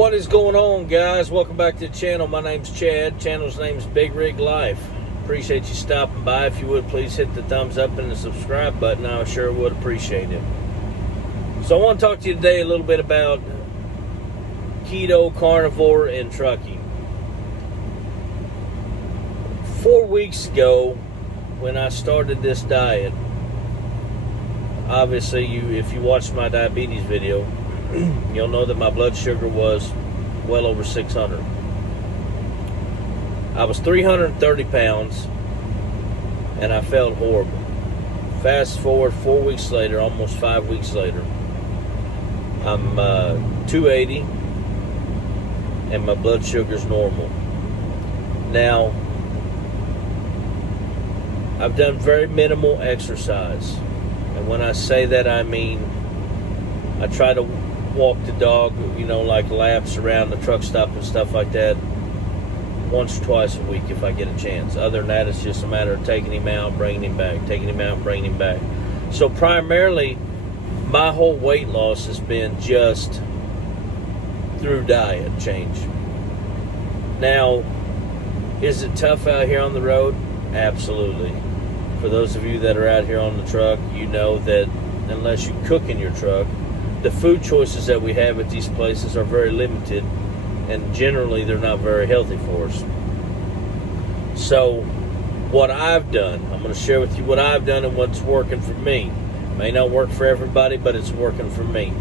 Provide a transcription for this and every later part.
What is going on, guys? Welcome back to the channel. My name's Chad. Channel's name's Big Rig Life. Appreciate you stopping by. If you would, please hit the thumbs up and the subscribe button. I sure would appreciate it. So I want to talk to you today a little bit about keto, carnivore, and trucking. 4 weeks ago, when I started this diet, obviously, if you watched my diabetes video, you'll know that my blood sugar was well over 600. I was 330 pounds, and I felt horrible. Fast forward 4 weeks later, almost 5 weeks later, I'm 280, and my blood sugar's normal. Now, I've done very minimal exercise, and when I say that, I mean I try to walk the dog, like laps around the truck stop and stuff like that once or twice a week if I get a chance. Other than that, it's just a matter of taking him out, bringing him back, taking him out, bringing him back. So primarily, my whole weight loss has been just through diet change. Now, is it tough out here on the road? Absolutely. For those of you that are out here on the truck, you know that unless you cook in your truck, the food choices that we have at these places are very limited, and generally they're not very healthy for us. So what I've done, I'm going to share with you what I've done and what's working for me. May not work for everybody, but it's working for me.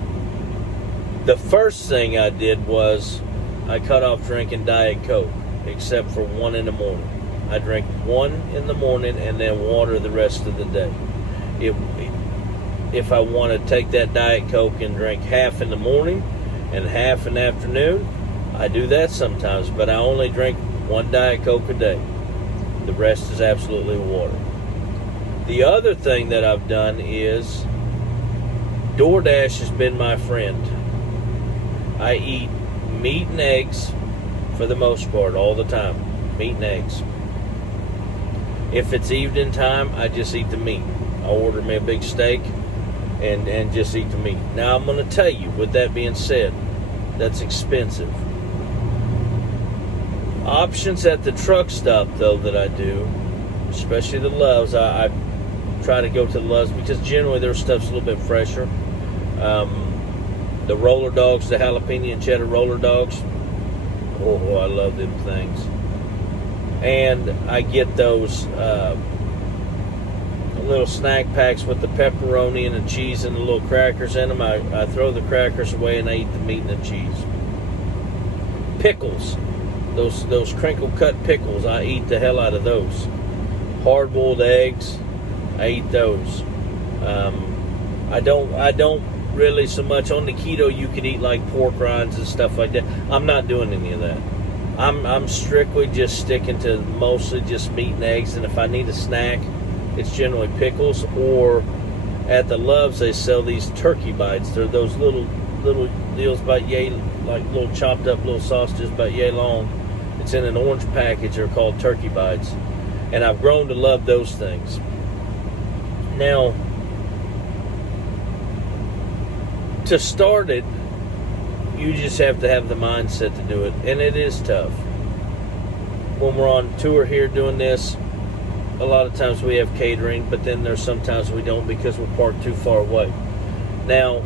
The first thing I did was I cut off drinking Diet Coke, except for one in the morning. I drink one in the morning and then water the rest of the day. If I want to take that Diet Coke and drink half in the morning and half in the afternoon, I do that sometimes, but I only drink one Diet Coke a day. The rest is absolutely water. The other thing that I've done is DoorDash has been my friend. I eat meat and eggs for the most part, all the time. Meat and eggs. If it's evening time, I just eat the meat. I order me a big steak and just eat the meat. Now, I'm going to tell you, with that being said, that's expensive. Options at the truck stop, though, that I do, especially the Loves, I try to go to the Loves because generally their stuff's a little bit fresher. The roller dogs, the jalapeno and cheddar roller dogs, oh, I love them things. And I get those little snack packs with the pepperoni and the cheese and the little crackers in them. I throw the crackers away and I eat the meat and the cheese. Pickles, those crinkle cut pickles, I eat the hell out of those. Hard boiled eggs, I eat those. I don't really so much on the keto. You could eat like pork rinds and stuff like that. I'm not doing any of that. I'm strictly just sticking to mostly just meat and eggs, and if I need a snack, it's generally pickles, or at the Loves they sell these turkey bites. They're those little deals about yay, like little chopped up little sausages about yay long. It's in an orange package. They're called turkey bites, and I've grown to love those things. Now, to start it, you just have to have the mindset to do it, and it is tough. When we're on tour here doing this, a lot of times we have catering, but then there's sometimes we don't because we're parked too far away. Now,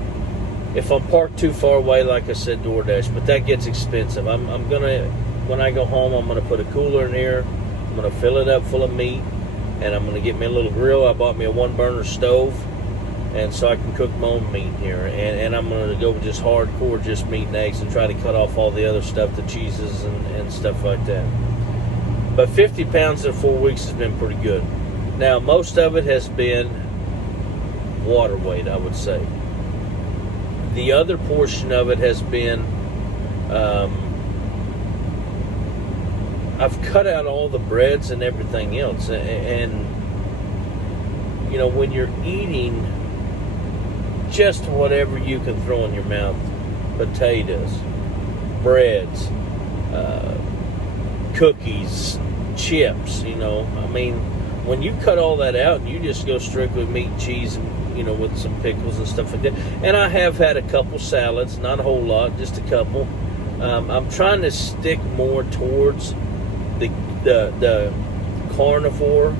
if I'm parked too far away, like I said, DoorDash, but that gets expensive. I'm gonna, when I go home, I'm gonna put a cooler in here. I'm gonna fill it up full of meat, and I'm gonna get me a little grill. I bought me a 1-burner stove, and so I can cook my own meat here. And I'm gonna go with just hardcore, just meat and eggs, and try to cut off all the other stuff, the cheeses and stuff like that. But 50 pounds in 4 weeks has been pretty good. Now, most of it has been water weight, I would say. The other portion of it has been, I've cut out all the breads and everything else. And when you're eating just whatever you can throw in your mouth, potatoes, breads, cookies, chips, when you cut all that out and you just go strictly meat and cheese and with some pickles and stuff like that. And I have had a couple salads, not a whole lot, just a couple. I'm trying to stick more towards the carnivore,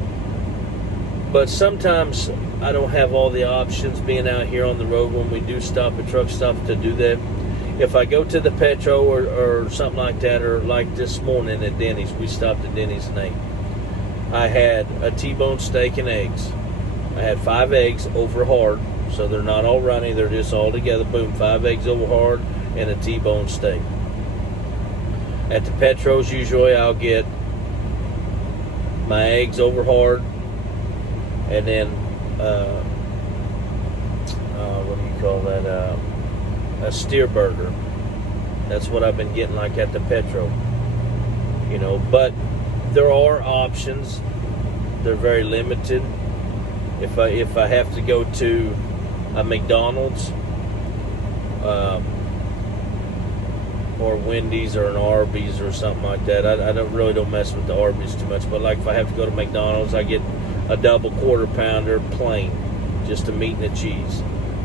but sometimes I don't have all the options being out here on the road when we do stop at truck stops to do that. If I go to the Petro or something like that, or like this morning at Denny's, we stopped at Denny's and ate. I had a T-bone steak and eggs. I had 5 eggs over hard, so they're not all runny, they're just all together. Boom, 5 eggs over hard and a T-bone steak. At the Petros, usually I'll get my eggs over hard, and then what do you call that? A steer burger. That's what I've been getting like at the Petro. You know, but there are options. They're very limited. If I have to go to a McDonald's or Wendy's or an Arby's or something like that, I don't mess with the Arby's too much. But like if I have to go to McDonald's, I get a double quarter pounder plain, just a meat and a cheese.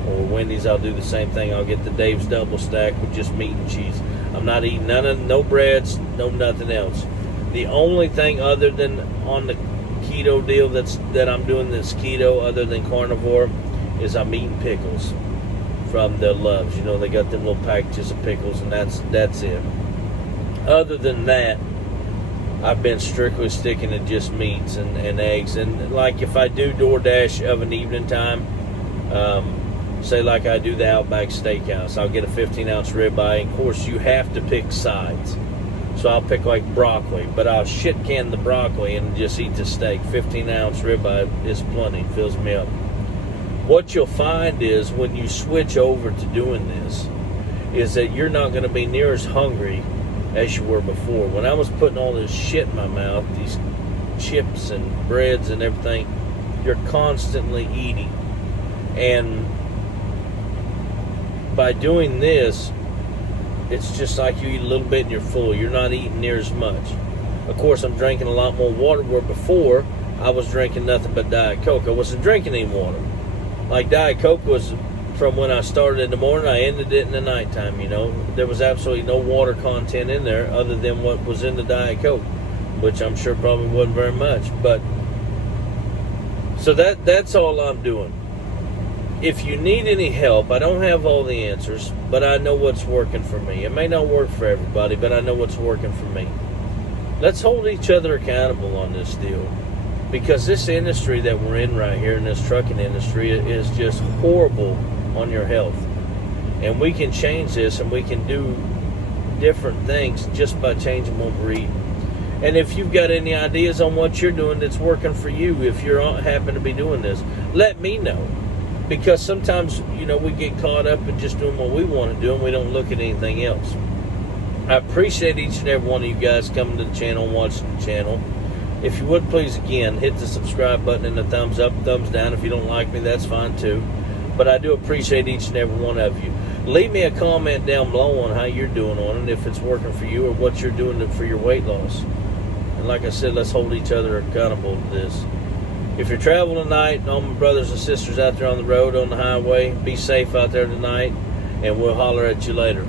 Or Wendy's, I'll do the same thing. I'll get the Dave's double stack with just meat and cheese. I'm not eating no breads, no nothing else. The only thing other than on the keto deal that I'm doing this keto, other than carnivore, is I'm eating pickles from the Loves. You know, they got them little packages of pickles, and that's it. Other than that, I've been strictly sticking to just meats and eggs. And like if I do DoorDash of an evening time, say like I do the Outback Steakhouse, I'll get a 15-ounce ribeye. And of course, you have to pick sides. So I'll pick like broccoli, but I'll shit can the broccoli and just eat the steak. 15-ounce ribeye is plenty, fills me up. What you'll find is when you switch over to doing this, is that you're not going to be near as hungry as you were before. When I was putting all this shit in my mouth, these chips and breads and everything, you're constantly eating. And by doing this, it's just like you eat a little bit and you're full. You're not eating near as much. Of course, I'm drinking a lot more water, where before I was drinking nothing but Diet Coke. I wasn't drinking any water. Like Diet Coke was from when I started in the morning, I ended it in the nighttime, you know. There was absolutely no water content in there other than what was in the Diet Coke, which I'm sure probably wasn't very much. But so that's all I'm doing. If you need any help, I don't have all the answers, but I know what's working for me. It may not work for everybody, but I know what's working for me. Let's hold each other accountable on this deal, because this industry that we're in right here, in this trucking industry, is just horrible on your health. And we can change this, and we can do different things just by changing what we're eating. And if you've got any ideas on what you're doing that's working for you, if you happen to be doing this, let me know. Because sometimes, you know, we get caught up in just doing what we want to do, and we don't look at anything else. I appreciate each and every one of you guys coming to the channel and watching the channel. If you would, please, again, hit the subscribe button and the thumbs up, thumbs down. If you don't like me, that's fine too. But I do appreciate each and every one of you. Leave me a comment down below on how you're doing on it, if it's working for you or what you're doing for your weight loss. And like I said, let's hold each other accountable to this. If you're traveling tonight, all my brothers and sisters out there on the road, on the highway, be safe out there tonight, and we'll holler at you later.